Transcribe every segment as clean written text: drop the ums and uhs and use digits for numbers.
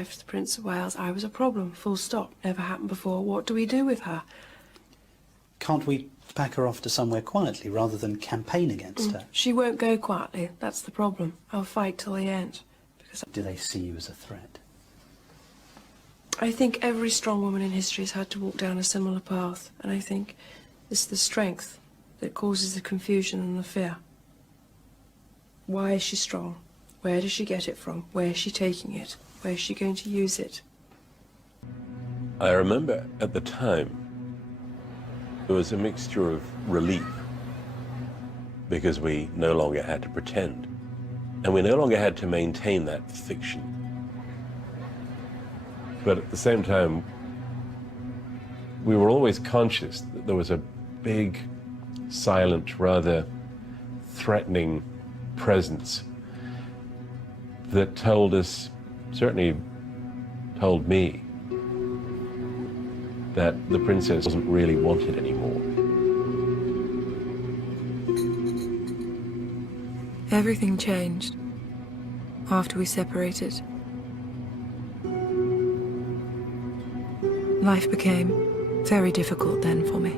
Wife to the Prince of Wales, I was a problem, full stop. Never happened before. What do we do with her? Can't we pack her off to somewhere quietly rather than campaign against her? She won't go quietly. That's the problem. I'll fight till the end. Because Do they see you as a threat? I think every strong woman in history has had to walk down a similar path. And I think it's the strength that causes the confusion and the fear. Why is she strong? Where does she get it from? Where is she taking it? Where is she going to use it? I remember at the time there was a mixture of relief because we no longer had to pretend and we no longer had to maintain that fiction. But at the same time, we were always conscious that there was a big, silent, rather threatening presence that told us, certainly told me, that the princess wasn't really wanted anymore. Everything changed after we separated. Life became very difficult then for me.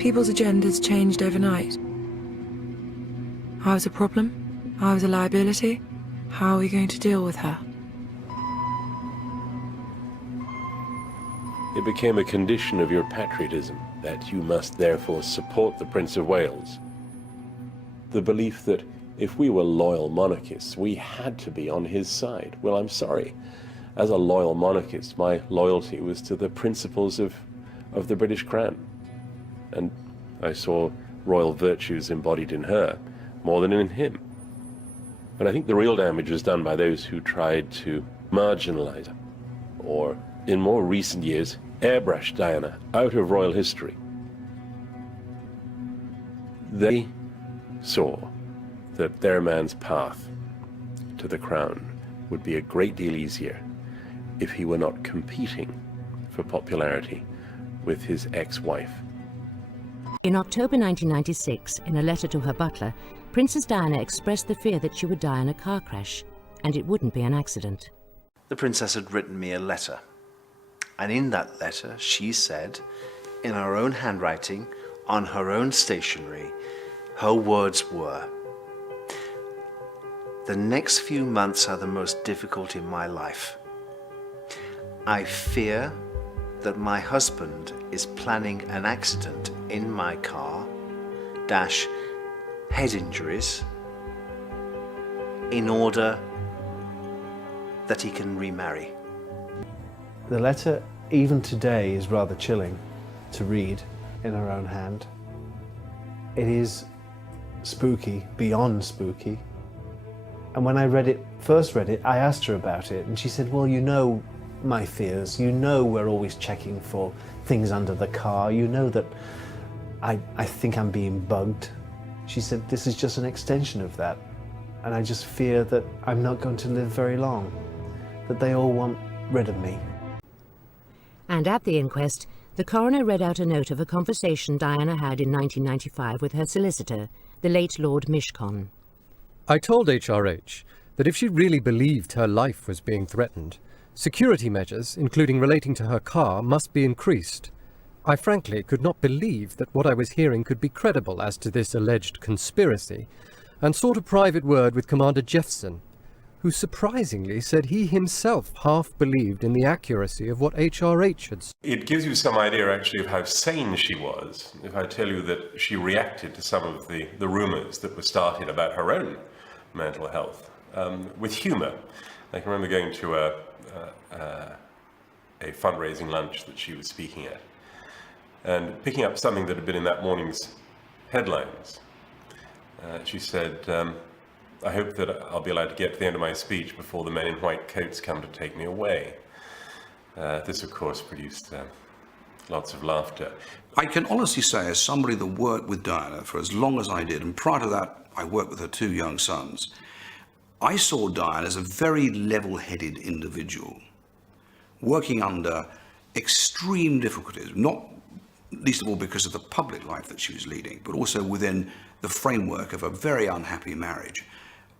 People's agendas changed overnight. I was a problem. I was a liability. How are we going to deal with her? It became a condition of your patriotism that you must therefore support the Prince of Wales. The belief that if we were loyal monarchists, we had to be on his side. Well, I'm sorry. As a loyal monarchist, my loyalty was to the principles of the British Crown. And I saw royal virtues embodied in her more than in him. But I think the real damage was done by those who tried to marginalize her, or in more recent years, airbrush Diana out of royal history. They saw that their man's path to the crown would be a great deal easier if he were not competing for popularity with his ex-wife. In October 1996, in a letter to her butler, Princess Diana expressed the fear that she would die in a car crash, and it wouldn't be an accident. The princess had written me a letter, and in that letter she said, in her own handwriting, on her own stationery, her words were, "The next few months are the most difficult in my life. I fear that my husband is planning an accident in my car, head injuries, in order that he can remarry." The letter, even today, is rather chilling to read in her own hand. It is spooky, beyond spooky. And when I first read it, I asked her about it, and she said, "Well, you know my fears. You know we're always checking for things under the car. You know that I think I'm being bugged." She said, "This is just an extension of that. And I just fear that I'm not going to live very long, that they all want rid of me." And at the inquest, the coroner read out a note of a conversation Diana had in 1995 with her solicitor, the late Lord Mishcon. "I told HRH that if she really believed her life was being threatened, security measures, including relating to her car, must be increased. I frankly could not believe that what I was hearing could be credible as to this alleged conspiracy, and sought a private word with Commander Jeffson, who surprisingly said he himself half believed in the accuracy of what HRH had said. It gives you some idea actually of how sane she was if I tell you that she reacted to some of the rumors that were started about her own mental health with humor. I can remember going to a fundraising lunch that she was speaking at and picking up something that had been in that morning's headlines. She said, "I hope that I'll be allowed to get to the end of my speech before the men in white coats come to take me away." This, of course, produced lots of laughter. I can honestly say, as somebody that worked with Diana for as long as I did, and prior to that, I worked with her two young sons, I saw Diana as a very level-headed individual, working under extreme difficulties, not least of all because of the public life that she was leading, but also within the framework of a very unhappy marriage.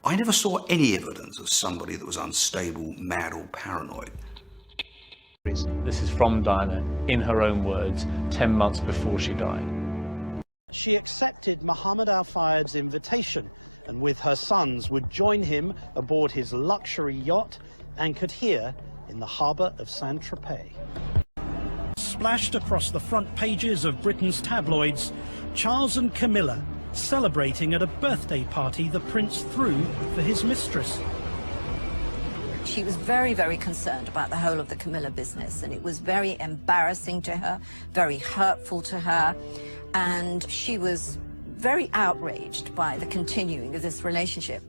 I never saw any evidence of somebody that was unstable, mad or paranoid. This is from Diana, in her own words, 10 months before she died. She accepted Mohammed Al-Fayed's invitation and with her sons would join him aboard his luxury yacht anchored here in the harbour of Saint-Tropez. Splashed across the front pages of Britain's tabloids, Charles and Camilla celebrating at a birthday party the prince threw for his mistress. She was very, very concerned about the whole of the Camilla business, and it was very embarrassing to her, very hurtful to her, and she was very outraged by the continuing of this relationship.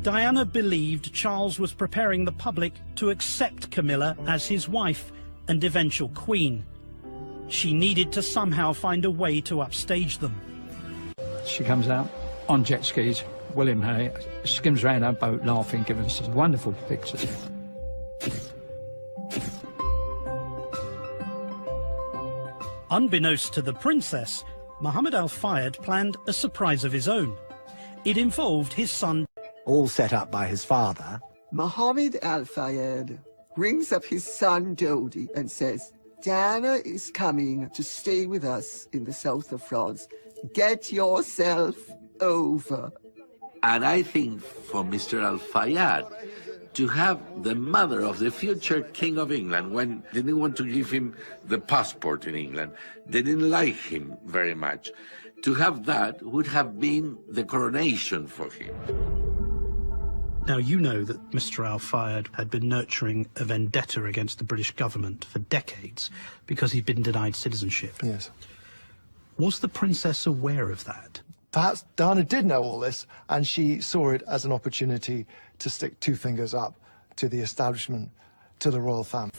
Diana believed Charles was preparing the public to accept Camilla as his wife and eventual queen. She needed to somehow find a way to upstage them. She comes out on jet skis, William Hay, skims around her boat laughing, giving us wonderful pictures. Unbeknownst to the princess, Mohammed Al-Fayed planned a surprise of his own. It involved his son. All set up by his father. Mohammed Al-Fayed rings up his son Dody and says, Diana is coming to stay with us in the south of France. Get yourself over. And I think for Mr. Al-Fayed to have the mother of the future King of England, when they didn't want to give him the passport in England, they didn't like him very much, to have that would have been the coronation for him. Now, you know that Mr. Al-Fayed had been nurturing a vendetta against the British government for decades because he'd been denied citizenship. Yes. Was the princess aware of that? Perhaps Diana did know all this, and she saw it as an opportunity to stick two fingers up to the establishment, to the royal family.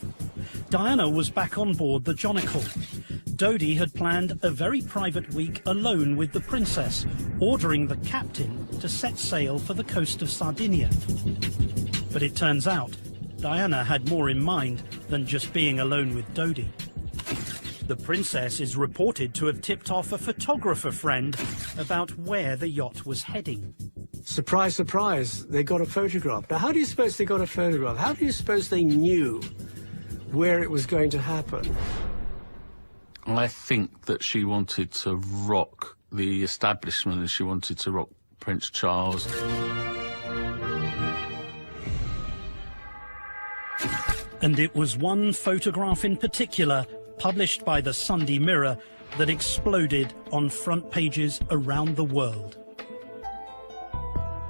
Diana was back on board the Jonicle. Dody had planned a very private week alone with the princess, ordering the captain to set sail for the coast of Sardinia. But it turns out Diana had more in mind than just being alone with Dody. The princess is reported to have tipped off a photographer friend about where the yacht was heading. Surprise, surprise, they got a photograph. Now, how do you suppose they got a photograph? How do you suppose they knew where it was going to happen? I think that she wanted to rock the establishment and she wanted to rock Prince Charles. And it was one photograph in particular, published by the Sunday Mirror, that exploded on front pages around the world.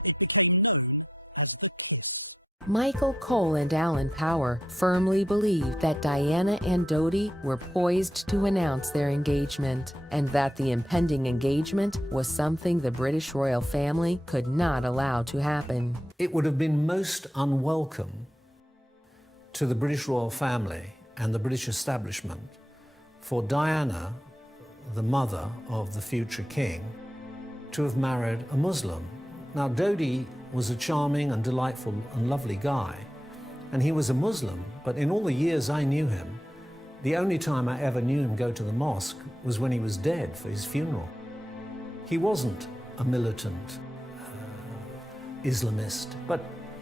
It became known as the Kiss. Michael Cole and Alan Power firmly believed that Diana and Dody were poised to announce their engagement, and that the impending engagement was something the British royal family could not allow to happen. It would have been most unwelcome to the British royal family and the British establishment for Diana, the mother of the future king, to have married a Muslim. Now, Dody was a charming and delightful and lovely guy, and he was a Muslim, but in all the years I knew him, the only time I ever knew him go to the mosque was when he was dead for his funeral. He wasn't a militant Islamist, but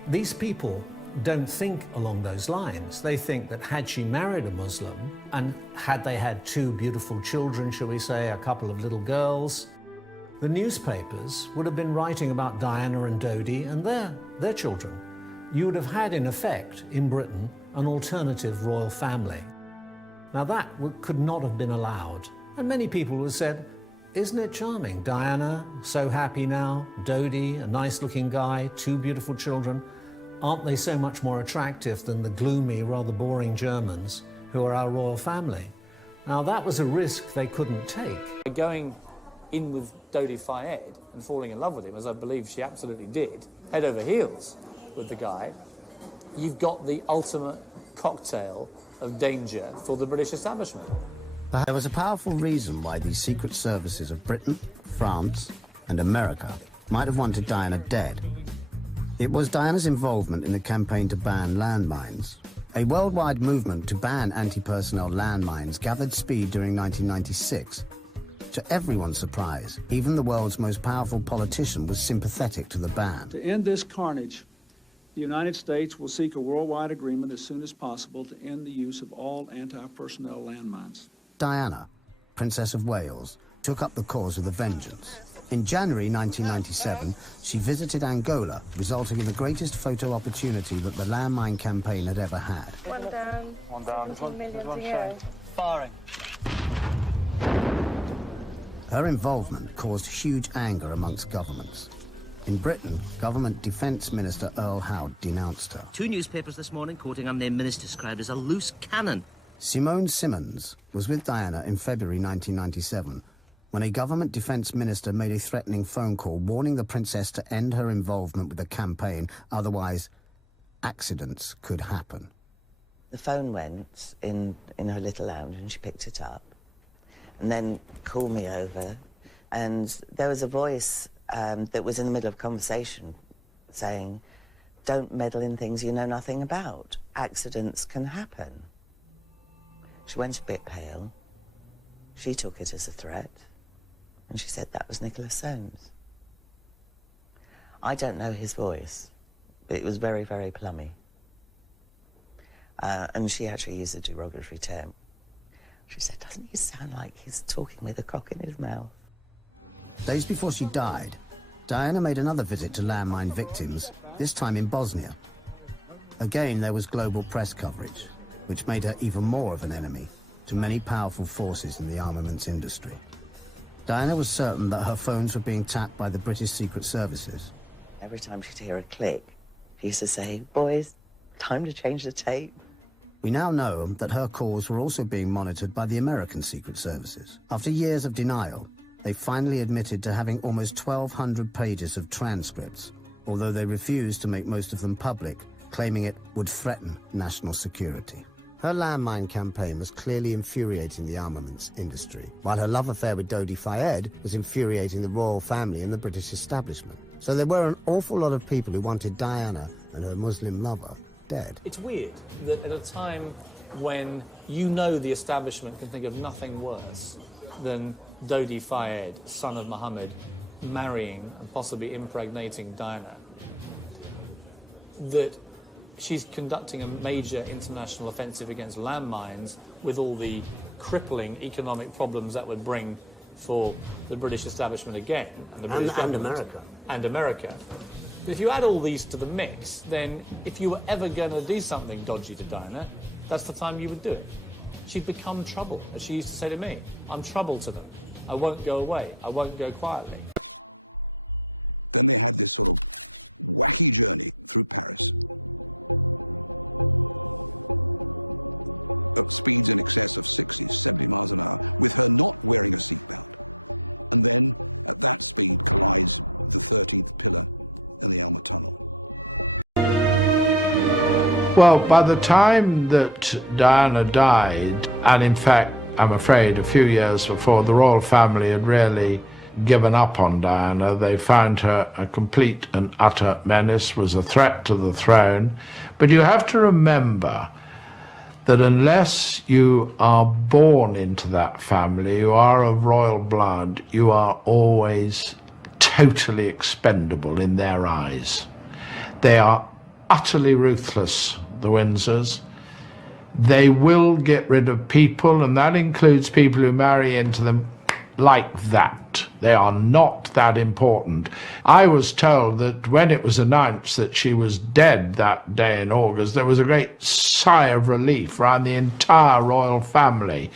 these people don't think along those lines. They think that had she married a Muslim, and had they had two beautiful children, shall we say, a couple of little girls, the newspapers would have been writing about Diana and Dody and their children. You would have had, in effect, in Britain, an alternative royal family. Now that could not have been allowed. And many people would have said, isn't it charming? Diana, so happy now, Dody, a nice-looking guy, two beautiful children. Aren't they so much more attractive than the gloomy, rather boring Germans who are our royal family? Now that was a risk they couldn't take. Going in with Dody Fayed and falling in love with him, as I believe she absolutely did, head over heels with the guy, you've got the ultimate cocktail of danger for the British establishment. There was a powerful reason why these secret services of Britain, France, and America might have wanted Diana dead. It was Diana's involvement in the campaign to ban landmines. A worldwide movement to ban anti-personnel landmines gathered speed during 1996. To everyone's surprise, even the world's most powerful politician was sympathetic to the ban. To end this carnage, the United States will seek a worldwide agreement as soon as possible to end the use of all anti-personnel landmines. Diana, Princess of Wales, took up the cause with a vengeance. In January 1997, she visited Angola, resulting in the greatest photo opportunity that the landmine campaign had ever had. One down. One down. There's one to firing. Her involvement caused huge anger amongst governments. In Britain, Government Defence Minister Earl Howe denounced her. 2 newspapers this morning quoting unnamed minister described as a loose cannon. Simone Simmons was with Diana in February 1997 when a government defence minister made a threatening phone call warning the princess to end her involvement with the campaign, otherwise accidents could happen. The phone went in her little lounge and she picked it up and then called me over, and there was a voice that was in the middle of a conversation saying, "Don't meddle in things you know nothing about. Accidents can happen." She went a bit pale. She took it as a threat, and she said that was Nicholas Soames. I don't know his voice, but it was very, very plummy. And she actually used a derogatory term. She said, "Doesn't he sound like he's talking with a cock in his mouth?" Days before she died, Diana made another visit to landmine victims, this time in Bosnia. Again, there was global press coverage, which made her even more of an enemy to many powerful forces in the armaments industry. Diana was certain that her phones were being tapped by the British Secret Services. Every time she'd hear a click, she used to say, "Boys, time to change the tape." We now know that her calls were also being monitored by the American Secret Services. After years of denial, they finally admitted to having almost 1,200 pages of transcripts, although they refused to make most of them public, claiming it would threaten national security. Her landmine campaign was clearly infuriating the armaments industry, while her love affair with Dody Fayed was infuriating the royal family and the British establishment. So there were an awful lot of people who wanted Diana and her Muslim lover dead. It's weird that at a time when you know the establishment can think of nothing worse than Dody Fayed, son of Mohammed, marrying and possibly impregnating Diana, that she's conducting a major international offensive against landmines with all the crippling economic problems that would bring for the British establishment again, and the British government. America. And America. If you add all these to the mix, then if you were ever going to do something dodgy to Diana, that's the time you would do it. She'd become trouble, as she used to say to me. "I'm trouble to them. I won't go away. I won't go quietly." Then they had this sort of wacky journey through Paris. At speeds in excess of 60, 70 miles an hour, with her not wearing a seatbelt. And then, at that speed, collides the 13th pillar in the Elmer Tunnel. Well, by the time that Diana died, and in fact, I'm afraid a few years before, the royal family had really given up on Diana. They found her a complete and utter menace, was a threat to the throne. But you have to remember that unless you are born into that family, you are of royal blood, you are always totally expendable in their eyes. They are utterly ruthless, the Windsors. They will get rid of people, and that includes people who marry into them like that. They are not that important. I was told that when it was announced that she was dead that day in August, there was a great sigh of relief around the entire royal family.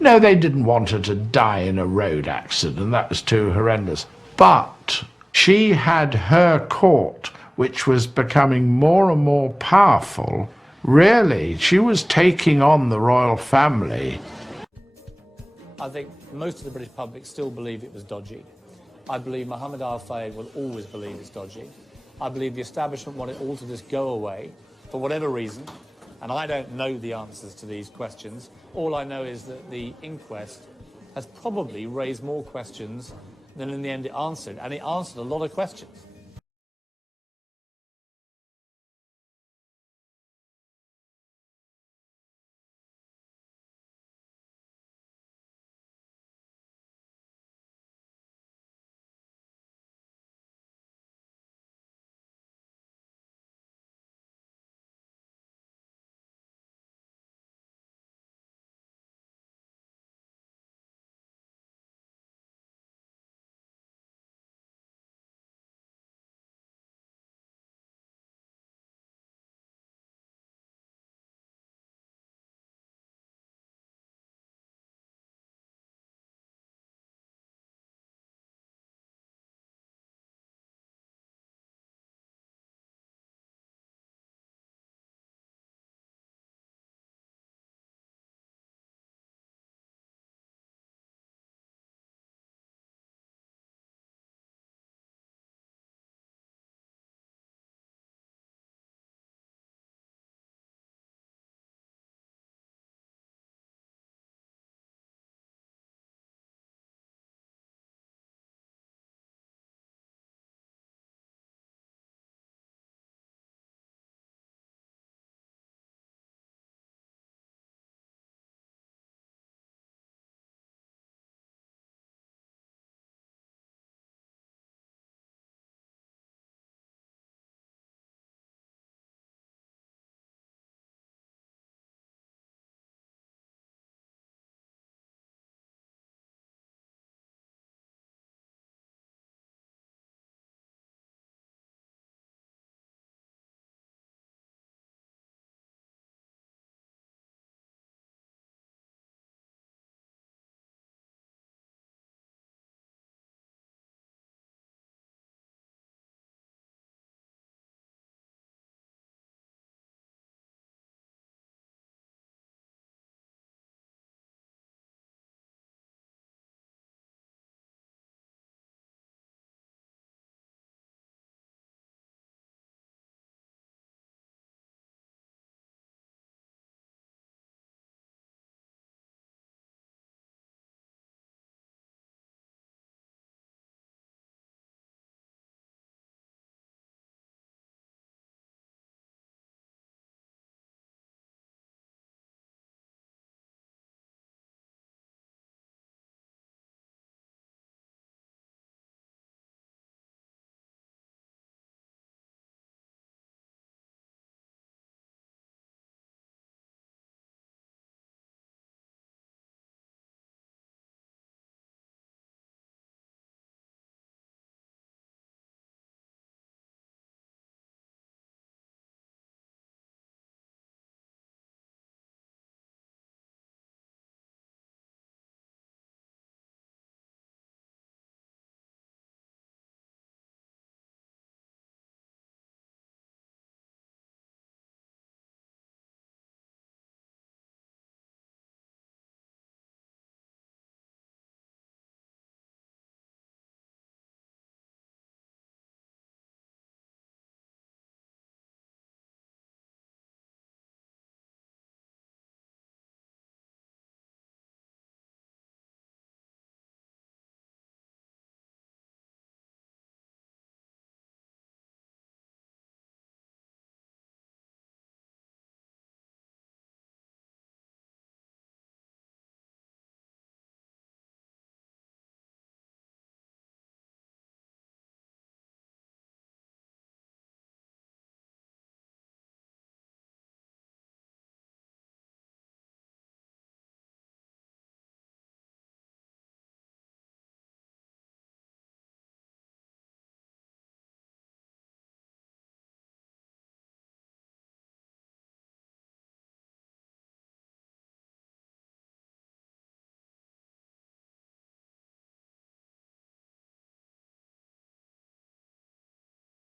No, they didn't want her to die in a road accident. That was too horrendous. But she had her court, which was becoming more and more powerful. Really, she was taking on the royal family. I think most of the British public still believe it was dodgy. I believe Mohammed Al-Fayed will always believe it's dodgy. I believe the establishment want it all to just go away for whatever reason, and I don't know the answers to these questions. All I know is that the inquest has probably raised more questions than in the end it answered, and it answered a lot of questions.